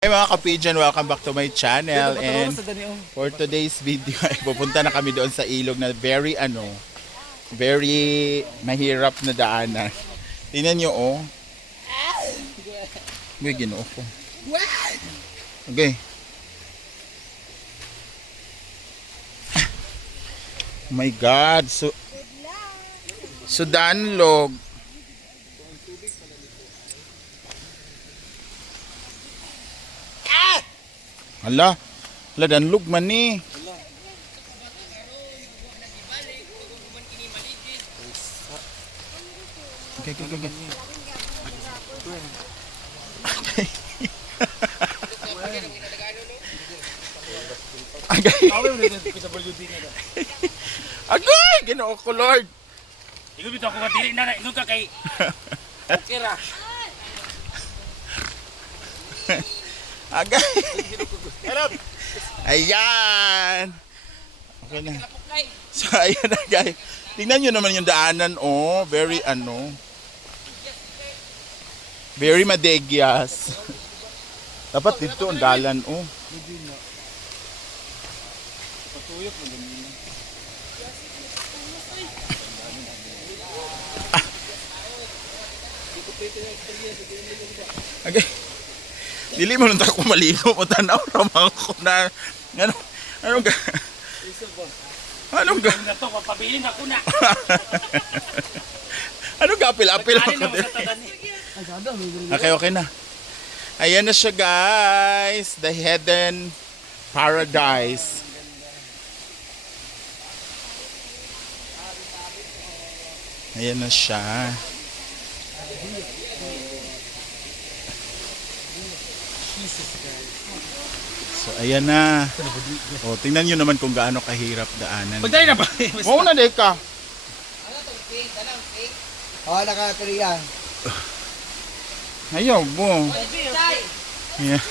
Hey mga kapijan, welcome back to my channel, and for today's video ay pupunta na kami doon sa ilog na very mahirap na daanan. Tingnan nyo oh. Uy, ginoo ko. Okay. Oh my God, Sudanlog. Hala, danlog man ni. Okay. Agay, ginoo ko Lord. Ikaw bito ako matili na ingon ka kay Kira. Agay. Ayan. Okay na. So ayan na guys. Tingnan nyo naman yung daanan oh. Very madegyas. Dapat dito ang dalan oh. Patuyok mo din. Okay. Dili mo nung ako maligo mo tanaw ramang ko na anong ga Nato papabilin ako na. Anong apil-apil ako din. Okay na. Ayan na siya guys, the hidden paradise. Ayan na siya. So ayan na. O tingnan nyo naman kung gaano kahirap daanan. Pagday na ba? Oo na deka. Oh, nakakariya. Ayaw mo. Yeah.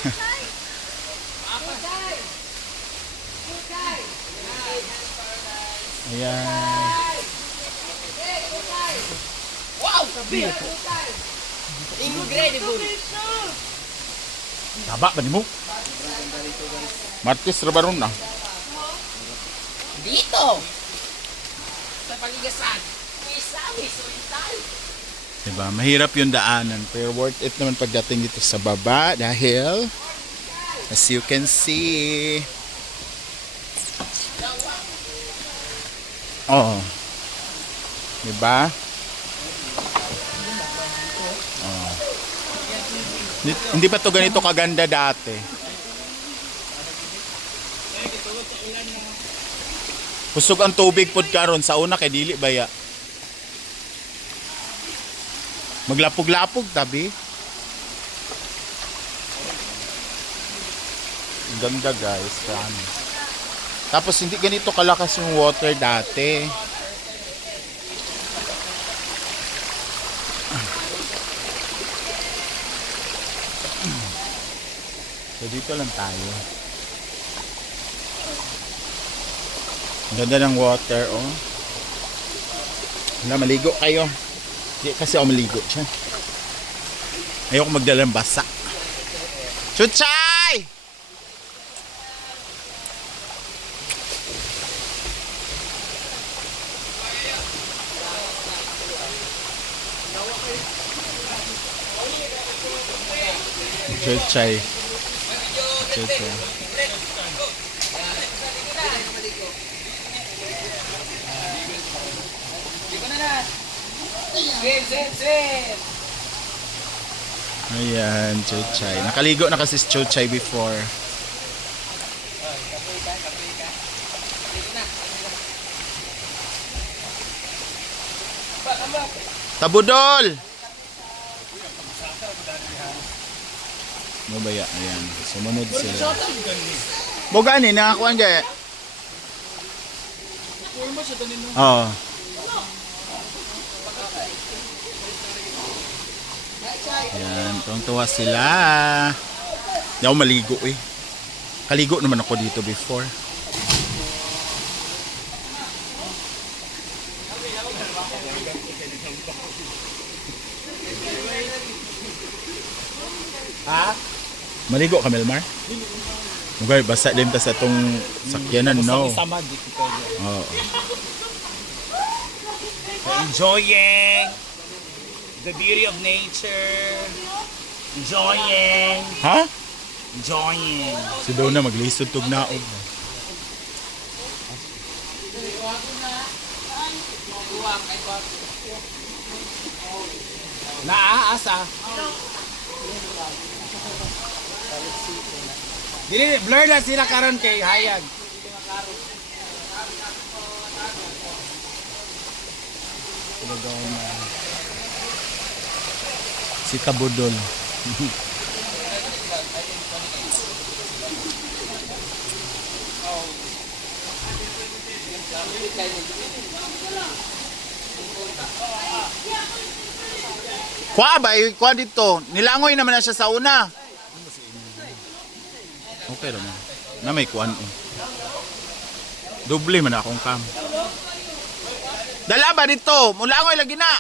Ayan. Wow, sabi. Incredible. Taba ba ni mo? Martis Rabaron na. Dito. Sa paligasan. Diba? Mahirap yung daanan. Pero worth it naman pagdating dito sa baba. Dahil, as you can see. Oh. Diba? Oh. Hindi pa to ganito kaganda dati. Kusog ang tubig pod karon sa una kay dili baya. Maglapog-lapog tabi. Ganda guys, promise. Tapos hindi ganito kalakas yung water dati. So dito lang tayo. Ganda ng water oh. Wala, maligo kayo. Hindi kasi ako maligo siya. Ayoko magdala ng basa. Chuchay! Chuchay. Chuchay. Swim. Ayan, Chuchay. Nakaligo na kasi si Chuchay before. Tabudol! Ano ba yan? Ayan. Sumunod sila. Bogani, nakakuha nga. Oo. Ayan, tuwang-tuwa sila. Hindi ako maligo eh. Kaligo naman ako dito before. Ha? Maligo ka, Melmar? Okay, basa din ta sa itong sakyanan, no? Sama di ko pwede. Oo. Enjoying the beauty of nature. Enjoying. Ha? Enjoying. Si Dona maglisod tog naog. Naaasa. Dili blur na sila karon kay hayag. Si Kabudol. Kwa ba? Kwa dito. Nilangoy naman na siya sa una. Okay naman. Na may kuan eh. Doble man akong cam. Dala ba dito? Mulangoy lagi na.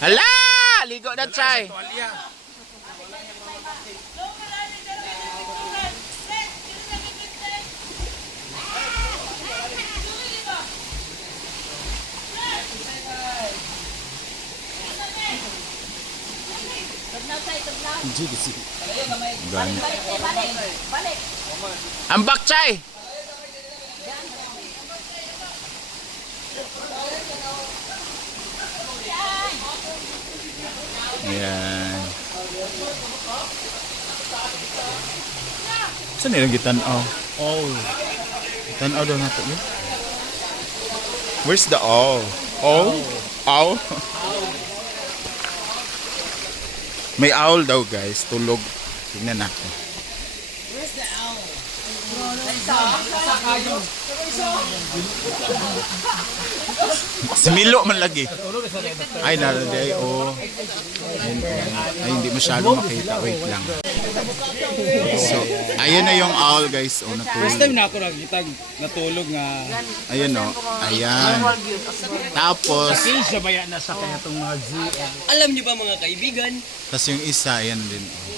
Hala! Ligo na chay. Gani. Ambak chay. Ayan. Saan nilang gitanaw? Oh. Gitanaw daw nato yun. Where's the owl? Owl? Owl? May owl daw guys, tulog. Tingnan natin. Where's the owl? Si Milo man lagi. Ay, naraday. Oh. Ay, hindi masyado makita. Wait lang. So, ayan na yung owl guys. Oh, First natulog. time na ako nakita natulog nga. Ayan oh. Ayan. Tapos, Asia baya na sa kaya tong mga zoo. Alam niyo ba mga kaibigan? tapos yung isa, ayan din. Oh.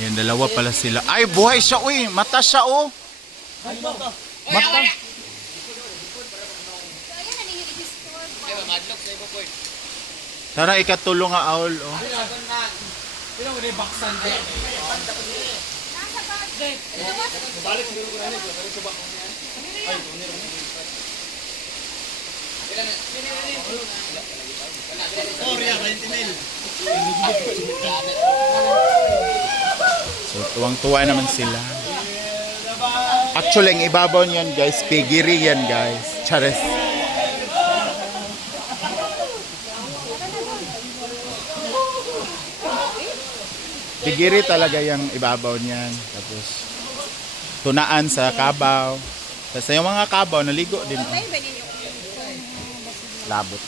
Ayan, dalawa pala sila. Ay, buhay siya, uy. Mata siya, oh. Mata. Tara, ikatulong nga, owl, oh. So, tuwang-tuwa naman sila. Actually, ang ibabaw niyan, guys, pigiri yan, guys. Chares. Pigiri talaga yung ibabaw niyan. Tapos, tunaan sa kabaw. Tapos yung mga kabaw, naligo din. Oh. Labot.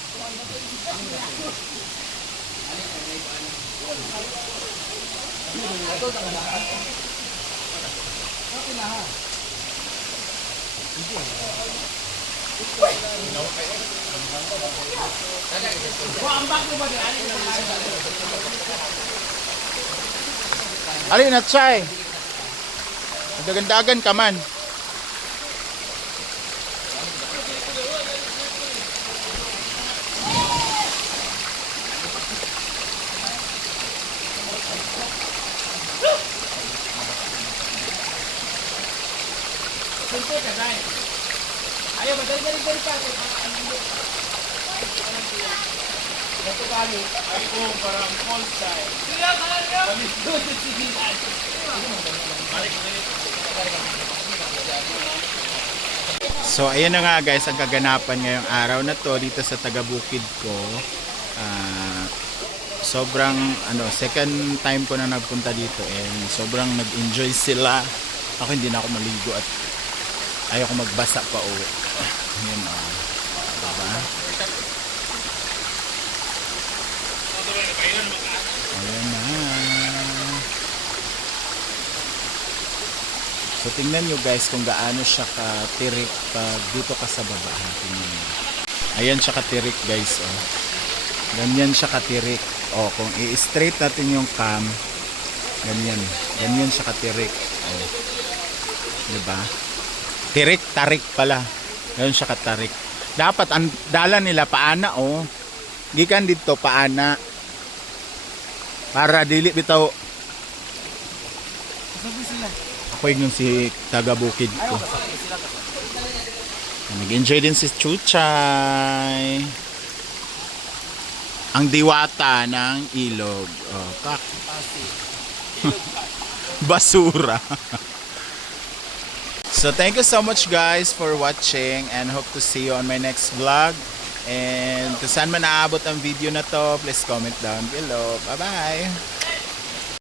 Alin na chay? Dagan-dagan ka man. Ayaw ba dali ka. Ay ko parang all style. So ayan na nga guys ang kaganapan ngayong araw na to dito sa taga-bukid ko. Sobrang second time ko na nagpunta dito and sobrang nag-enjoy sila. Ako hindi na ako maligo at ayaw ko magbasa pa uwi. Ayan o. Diba? Ayan na. So tingnan nyo guys kung gaano siya katirik pag dito ka sa baba. Tingnan nyo. Ayan siya katirik guys. Oh. Ganyan siya katirik. Oh, kung i-straight natin yung cam, ganyan. Ganyan siya katirik. Oh. Diba? Tirik, tarik pala. Ganyan siya katarik. Dapat ang dala nila paana oh. Gikan dito paana. Para dili bitaw. Ako yung si taga bukid ko. Nag-enjoy din si Chuchay. Ang diwata ng ilog. Oh, basura. So thank you so much guys for watching and hope to see you on my next vlog. And kung saan man naabot ang video na to, please comment down below. Bye bye!